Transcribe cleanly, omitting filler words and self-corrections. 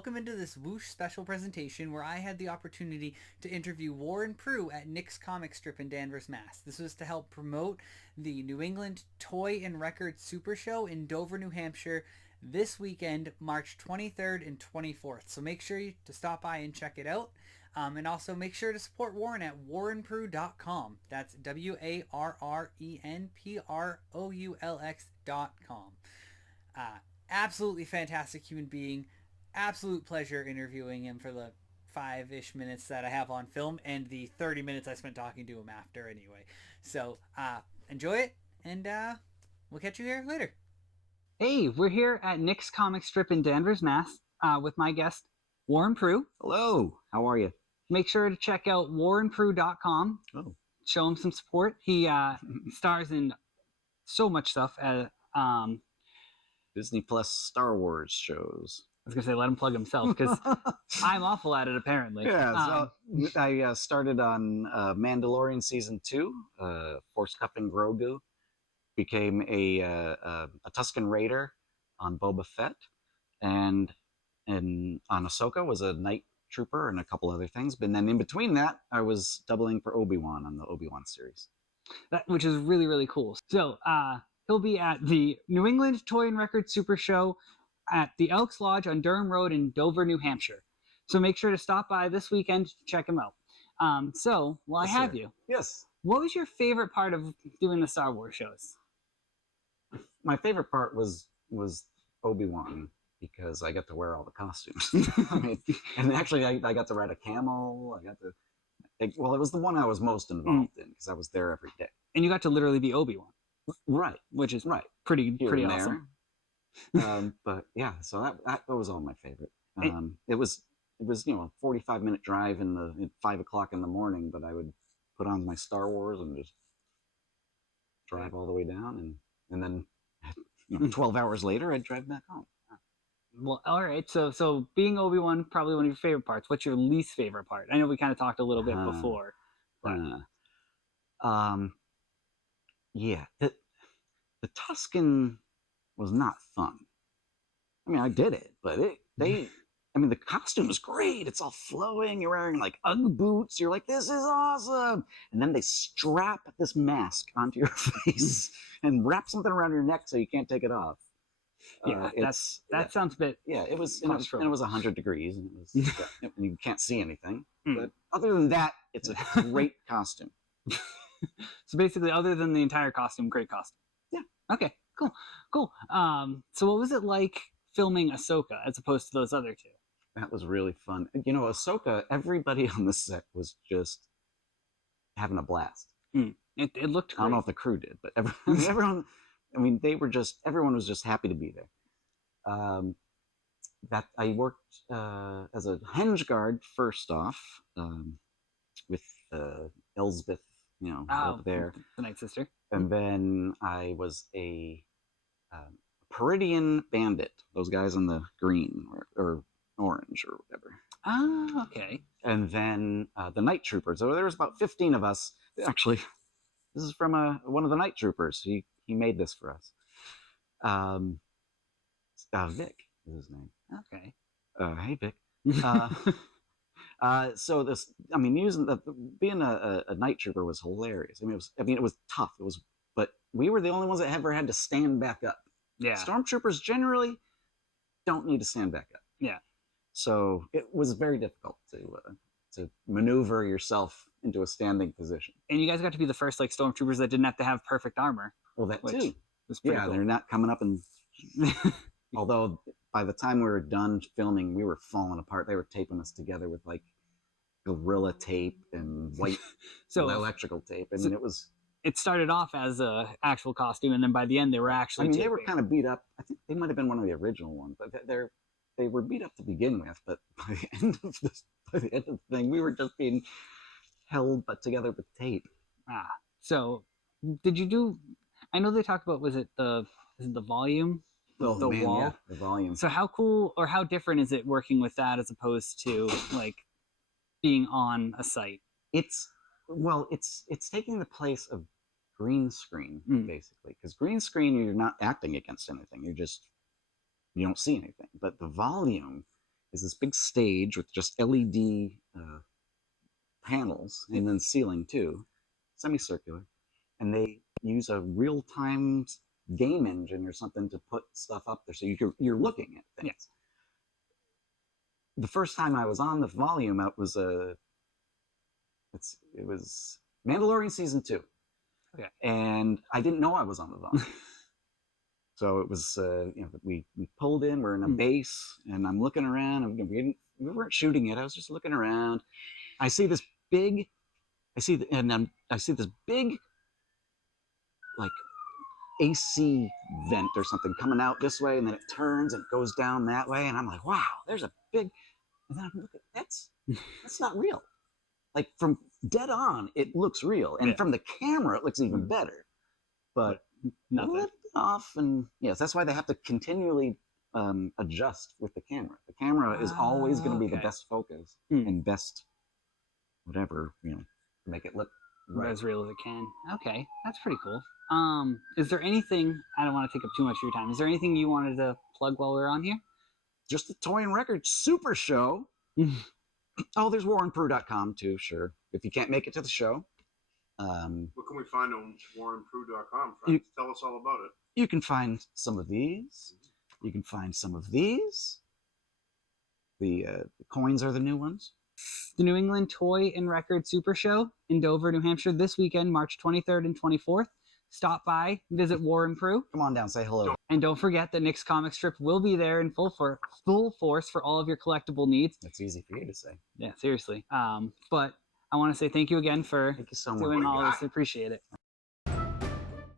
welcome into this Whoosh special presentation where I had the opportunity to interview Warren Proulx at Nick's comic strip in Danvers, Mass. This was to help promote the New England Toy and Record Super Show in Dover, New Hampshire this weekend, March 23rd and 24th. So make sure to stop by and check it out. And also make sure to support Warren at warrenproulx.com. That's WarrenProulx.com. Absolutely fantastic human being. Absolute pleasure interviewing him for the 5-ish minutes that I have on film and the 30 minutes I spent talking to him after anyway. So enjoy it, and we'll catch you here later. Hey, we're here at Nick's comic strip in Danvers, Mass. With my guest, Warren Proulx. Hello, how are you? Make sure to check out warrenproulx.com. Oh. Show him some support. He stars in so much stuff at Disney Plus Star Wars shows. I was going to say, let him plug himself, because I'm awful at it, apparently. Yeah, so I started on Mandalorian Season 2, Force Cupping Grogu, became a Tusken Raider on Boba Fett, and on Ahsoka was a Night Trooper and a couple other things. But then in between that, I was doubling for Obi-Wan on the Obi-Wan series. Which is really, really cool. So he'll be at the New England Toy and Record Super Show at the Elks Lodge on Durham Road in Dover, New Hampshire. So make sure to stop by this weekend to check him out. I have you. Yes. What was your favorite part of doing the Star Wars shows? My favorite part was Obi-Wan, because I got to wear all the costumes. And actually I got to ride a camel. It was the one I was most involved in, because I was there every day. And you got to literally be Obi-Wan. Right. Which is right. pretty awesome. But yeah, so that was all my favorite. It was a 45-minute drive at 5 o'clock in the morning, but I would put on my Star Wars and just drive all the way down, and then 12 hours later I'd drive back home. Well, all right. So being Obi-Wan, probably one of your favorite parts. What's your least favorite part? I know we kind of talked a little bit before. Yeah, the Tusken was not fun. I mean, I did it, but the costume was great. It's all flowing. You're wearing like Ugg boots. You're like, this is awesome. And then they strap this mask onto your face and wrap something around your neck so you can't take it off. Yeah, that sounds a bit. Yeah, it was 100 degrees, and you can't see anything. But other than that, it's a great costume. So basically, other than the entire costume, great costume. Yeah. Okay. Cool. So what was it like filming Ahsoka as opposed to those other two? That was really fun. Ahsoka, everyone on the set was just having a blast. It looked great. I don't know if the crew did, but everyone. Everyone was just happy to be there. That I worked as a henge guard first off, with Elsbeth, up there, the Night Sister, and then I was a Peridian bandit. Those guys in the green or orange or whatever. Ah, okay. And then the Night Troopers. So there was about 15 of us. Actually, this is from one of the Night Troopers. He made this for us. Vic is his name. Okay. Hey, Vic. So being a Night Trooper was hilarious. It was tough. But we were the only ones that ever had to stand back up. Yeah. Stormtroopers generally don't need to stand back up. Yeah. So it was very difficult to maneuver yourself into a standing position. And you guys got to be the first stormtroopers that didn't have to have perfect armor. Well, that too. Cool. They're not coming up and. Although by the time we were done filming, we were falling apart. They were taping us together with Gorilla tape and white electrical tape. It started off as a actual costume, and then by the end they were actually. They were kind of beat up. I think they might have been one of the original ones, but they were beat up to begin with. But by the end of the thing, we were just being held together with tape. So did you do? I know they talked about, was it the volume? The wall? Yeah, the volume. So how cool or how different is it working with that as opposed to being on a site? It's taking the place of green screen, basically. Because green screen, you're not acting against anything. You don't see anything. But the volume is this big stage with just LED panels, and then ceiling too, semicircular, and they use a real-time game engine or something to put stuff up there, so you're looking at things. Yeah. The first time I was on the volume, it was Mandalorian season 2. Okay. And I didn't know I was on the volume. So it was, we pulled in, we're in a base, and I'm looking around, and we weren't shooting it, I was just looking around. I see this big, I see this big, like, AC vent or something coming out this way, and then it turns and it goes down that way, and I'm like, wow, there's a big, and then I'm looking, that's not real. Like, from dead on, it looks real, and from the camera, it looks even better. But nothing off, and yes, that's why they have to continually adjust with the camera. The camera is always going to be the best focus and best whatever, to make it look right. As real as it can. Okay, that's pretty cool. Is there anything, I don't want to take up too much of your time, is there anything you wanted to plug while we're on here? Just the Toy and Record Super Show. Oh, there's WarrenProulx.com too, sure. If you can't make it to the show. What can we find on WarrenProulx.com, friends? Tell us all about it. You can find some of these. You can find some of these. The coins are the new ones. The New England Toy and Record Super Show in Dover, New Hampshire this weekend, March 23rd and 24th. Stop by, visit Warren Proulx. Come on down, say hello. And don't forget that Nick's Comic Strip will be there in full force for all of your collectible needs. That's easy for you to say. Yeah, seriously. But I want to say thank you again for thank you so much. doing all this. I appreciate it.